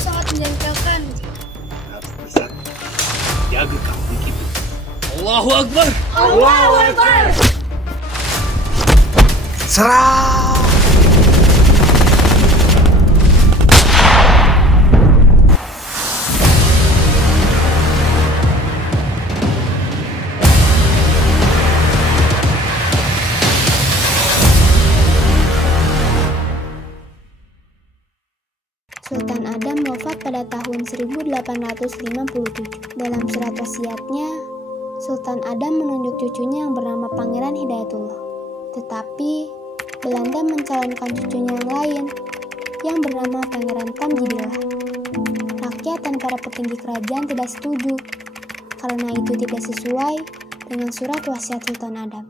sangat menjengkelkan. Harus bersatu. Jaga kampung kita. Allahu Akbar. Allahu Akbar. Serang! Sultan Adam wafat pada tahun 1857. Dalam surat wasiatnya, Sultan Adam menunjuk cucunya yang bernama Pangeran Hidayatullah. Tetapi, Belanda mencalonkan cucunya yang lain, yang bernama Pangeran Tamjidillah. Rakyat dan para petinggi kerajaan tidak setuju, karena itu tidak sesuai dengan surat wasiat Sultan Adam.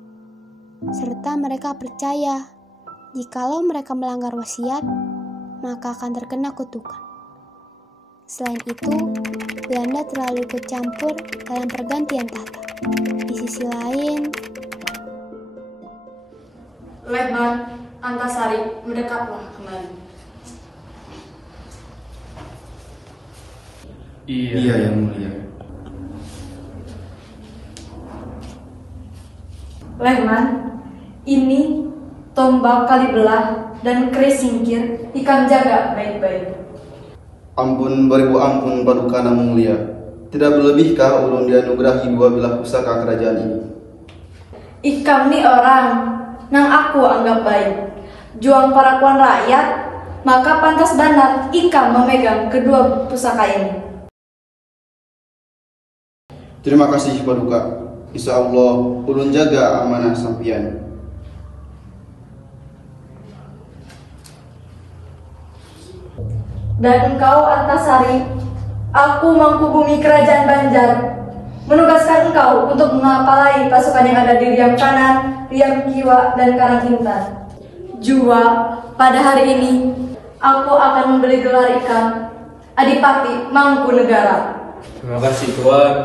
Serta mereka percaya, jikalau mereka melanggar wasiat, maka akan terkena kutukan. Selain itu, Belanda terlalu ikut campur dalam pergantian tahta. Di sisi lain, Letnan Antasari mendekatlah kembali. Iya, yang mulia. Letnan, ini tombak kali belah dan keris singkir ikan jaga baik-baik. Ampun beribu ampun Paduka Yang Mulia. Tidak berlebihkah ulun dianugerahi dua bilah pusaka kerajaan ini? Ikam ni orang nang aku anggap baik. Juang parakuan rakyat, maka pantas benar ikam memegang kedua pusaka ini. Terima kasih Paduka. Insya Allah ulun jaga amanah sampian. Dan engkau Antasari, aku Mangku Bumi Kerajaan Banjar, menugaskan engkau untuk mengapalai pasukan yang ada di Riam Kanan, Riam Kiwa, dan Karangintan. Jua, pada hari ini, aku akan memberi gelar ikam Adipati Mangku Negara. Terima kasih Tuan.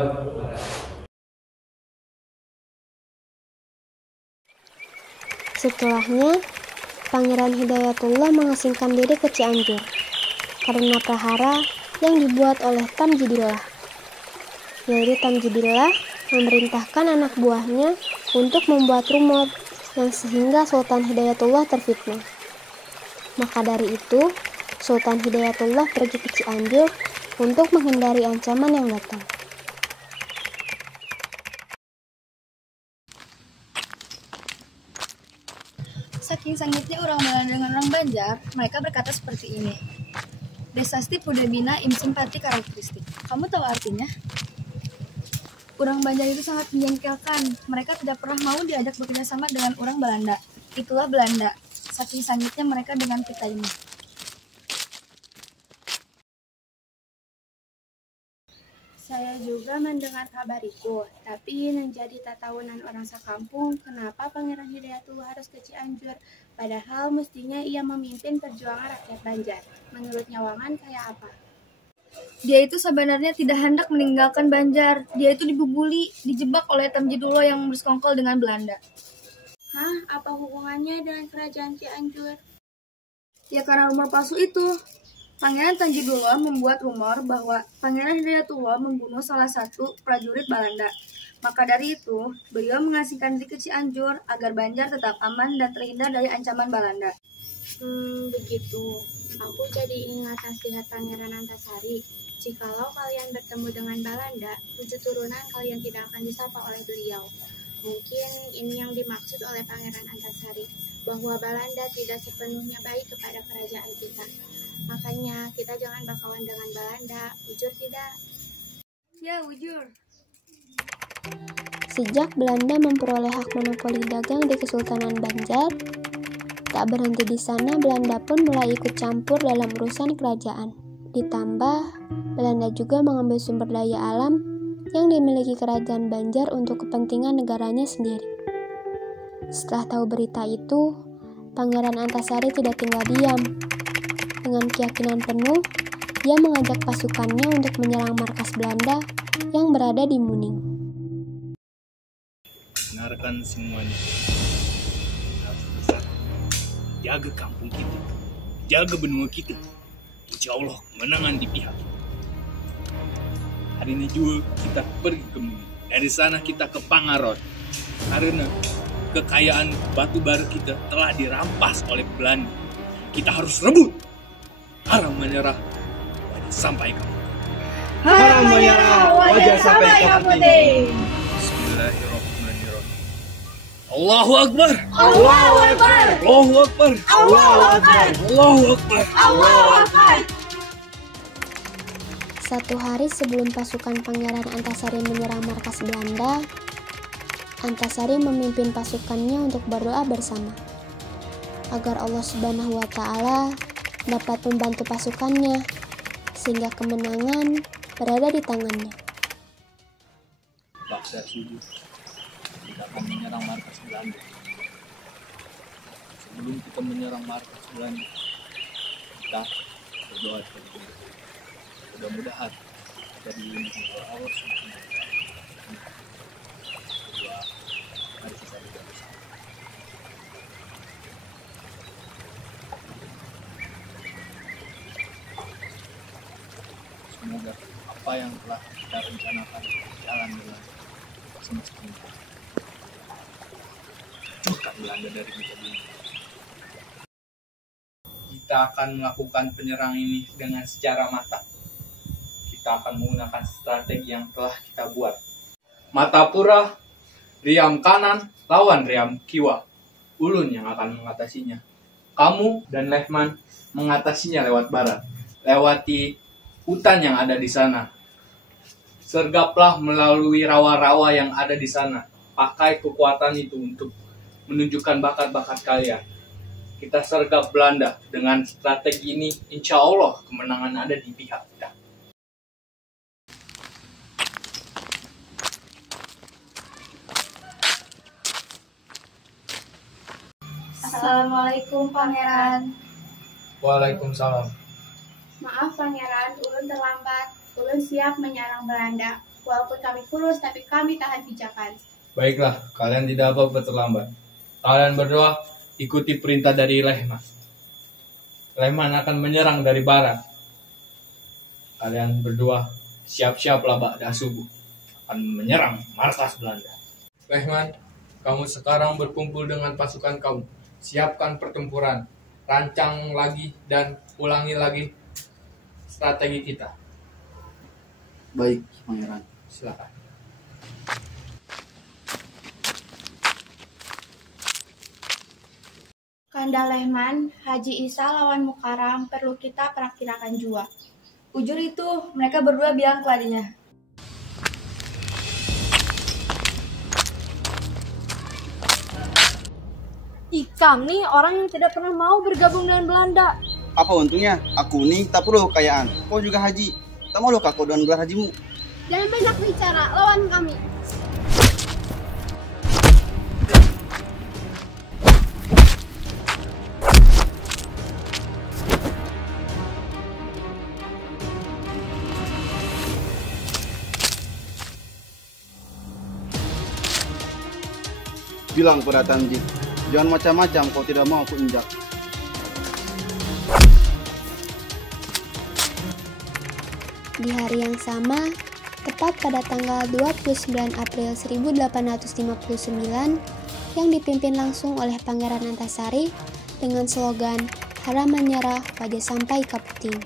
setelahnya Pangeran Hidayatullah mengasingkan diri ke Cianjur karena prahara yang dibuat oleh Tamjidillah. Yaitu Tamjidillah memerintahkan anak buahnya untuk membuat rumor yang sehingga Sultan Hidayatullah terfitnah. Maka dari itu, Sultan Hidayatullah pergi ke Cianjur untuk menghindari ancaman yang datang. Saking sangitnya orang Belanda dengan orang Banjar, mereka berkata seperti ini. Desasti Pudebina im simpati karakteristik. Kamu tahu artinya? Orang Banjar itu sangat menjengkelkan. Mereka tidak pernah mau diajak bekerja sama dengan orang Belanda. Itulah Belanda. Saking sangitnya mereka dengan kita ini. Saya juga mendengar kabar itu, tapi menjadi tatahunan orang sekampung, kenapa Pangeran Hidayatullah harus ke Cianjur, padahal mestinya ia memimpin perjuangan rakyat Banjar. Menurut Nyawangan kayak apa? Dia itu sebenarnya tidak hendak meninggalkan Banjar. Dia itu dibubuli, dijebak oleh Tamjidullah yang bersekongkol dengan Belanda. Hah? Apa hubungannya dengan kerajaan Cianjur? Ya karena rumor palsu itu. Pangeran Tamjidullah membuat rumor bahwa Pangeran Hidayatullah membunuh salah satu prajurit Belanda. Maka dari itu, beliau mengasingkan diri ke Cianjur agar Banjar tetap aman dan terhindar dari ancaman Belanda. Begitu. Aku jadi ingat nasihat Pangeran Antasari. Jikalau kalian bertemu dengan Belanda, 7 turunan kalian tidak akan disapa oleh beliau. Mungkin ini yang dimaksud oleh Pangeran Antasari, bahwa Belanda tidak sepenuhnya baik kepada kerajaan kita. Makanya kita jangan berkawan dengan Belanda, jujur tidak? Ya, wujur. Sejak Belanda memperoleh hak monopoli dagang di Kesultanan Banjar, tak berhenti di sana, Belanda pun mulai ikut campur dalam urusan kerajaan. Ditambah, Belanda juga mengambil sumber daya alam yang dimiliki kerajaan Banjar untuk kepentingan negaranya sendiri. Setelah tahu berita itu, Pangeran Antasari tidak tinggal diam. Dengan keyakinan penuh, ia mengajak pasukannya untuk menyerang markas Belanda yang berada di Muning. Dengarkan semuanya. Harus bersatu. Jaga kampung kita. Jaga benua kita. insya Allah kemenangan di pihak kita. Hari ini juga kita pergi ke Muni. Dari sana kita ke Pangaron. Karena kekayaan batu bara kita telah dirampas oleh Belanda. Kita harus rebut. Haram menyerah wajah sampai kamu. Haram menyerah wajah sampai kaputing. Bismillahirrahmanirrahim. Allahu Akbar. Allahu Akbar. Allahu Akbar. Allahu Akbar. Allahu Akbar. Allahu Akbar. Satu hari sebelum pasukan Pangeran Antasari menyerang markas Belanda, Antasari memimpin pasukannya untuk berdoa bersama agar Allah Subhanahu wa Ta'ala dapat membantu pasukannya sehingga kemenangan berada di tangannya. Saya setuju. Kita akan menyerang markas Belanda. Sebelum kita menyerang markas Belanda, kita berdoa terlebih. Mudah-mudahan dari Allah Allah Subhanahu wa Ta'ala. Kedua, mari kita berdoa bersama. Semoga apa yang telah kita rencanakan jalan dengan semestinya. Jauhkan Belanda dari kita ini. Kita akan melakukan penyerang ini dengan secara matang. Kita akan menggunakan strategi yang telah kita buat. Matapura, Riam kanan, lawan Riam Kiwa. Ulun yang akan mengatasinya. Kamu dan Lehman mengatasinya lewat barat. Lewati hutan yang ada di sana. Sergaplah melalui rawa-rawa yang ada di sana. Pakai kekuatan itu untuk menunjukkan bakat-bakat kalian. Kita sergap Belanda. Dengan strategi ini, insya Allah kemenangan ada di pihak kita. Assalamualaikum Pangeran. Waalaikumsalam. Maaf Pangeran, ulun terlambat. Ulun siap menyerang Belanda. Walaupun kami kurus, tapi kami tahan pijakan. Baiklah, kalian tidak apa-apa terlambat. Kalian berdua ikuti perintah dari Lehman. Lehman akan menyerang dari barat. Kalian berdua siap-siaplah ba'da subuh. Akan menyerang markas Belanda. Lehman, kamu sekarang berkumpul dengan pasukan kamu. Siapkan pertempuran. Rancang lagi dan ulangi lagi strategi kita. Baik, Pangeran. Silakan. Kanda Lehman, Haji Isa lawan Mukaram perlu kita perakirakan jua. Ujur itu, mereka berdua bilang keladinya. Ikam nih orang yang tidak pernah mau bergabung dengan Belanda. Apa untungnya? Aku nih tak perlu kekayaan. Kau juga haji. Tak malu kau dengan gelar hajimu? Jangan banyak bicara, lawan kami. Bilang pada Tanjik, jangan macam-macam kau tidak mau aku injak. Di hari yang sama, tepat pada tanggal 29 April 1859, yang dipimpin langsung oleh Pangeran Antasari dengan slogan "Haram menyerah wajah sampai kaputing".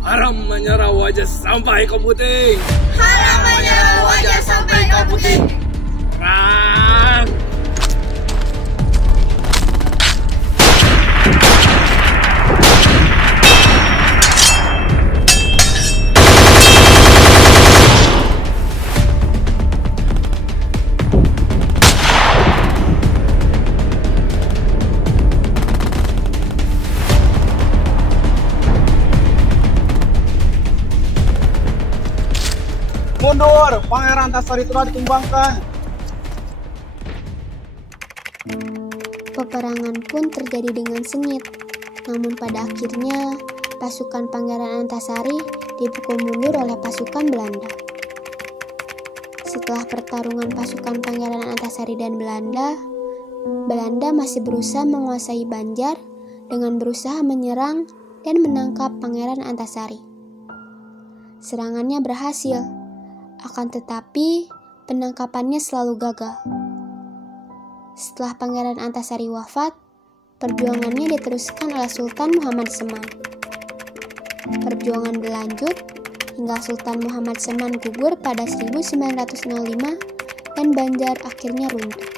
Haram menyerah wajah sampai kaputing. Haram menyerah wajah sampai kaputing. Perang. Mundur, Pangeran Antasari telah ditumbangkan. Peperangan pun terjadi dengan sengit, namun pada akhirnya pasukan Pangeran Antasari dipukul mundur oleh pasukan Belanda. Setelah pertarungan pasukan Pangeran Antasari dan Belanda, Belanda masih berusaha menguasai Banjar dengan berusaha menyerang dan menangkap Pangeran Antasari. Serangannya berhasil, akan tetapi penangkapannya selalu gagal. Setelah Pangeran Antasari wafat, perjuangannya diteruskan oleh Sultan Muhammad Seman. Perjuangan berlanjut hingga Sultan Muhammad Seman gugur pada 1905 dan Banjar akhirnya runtuh.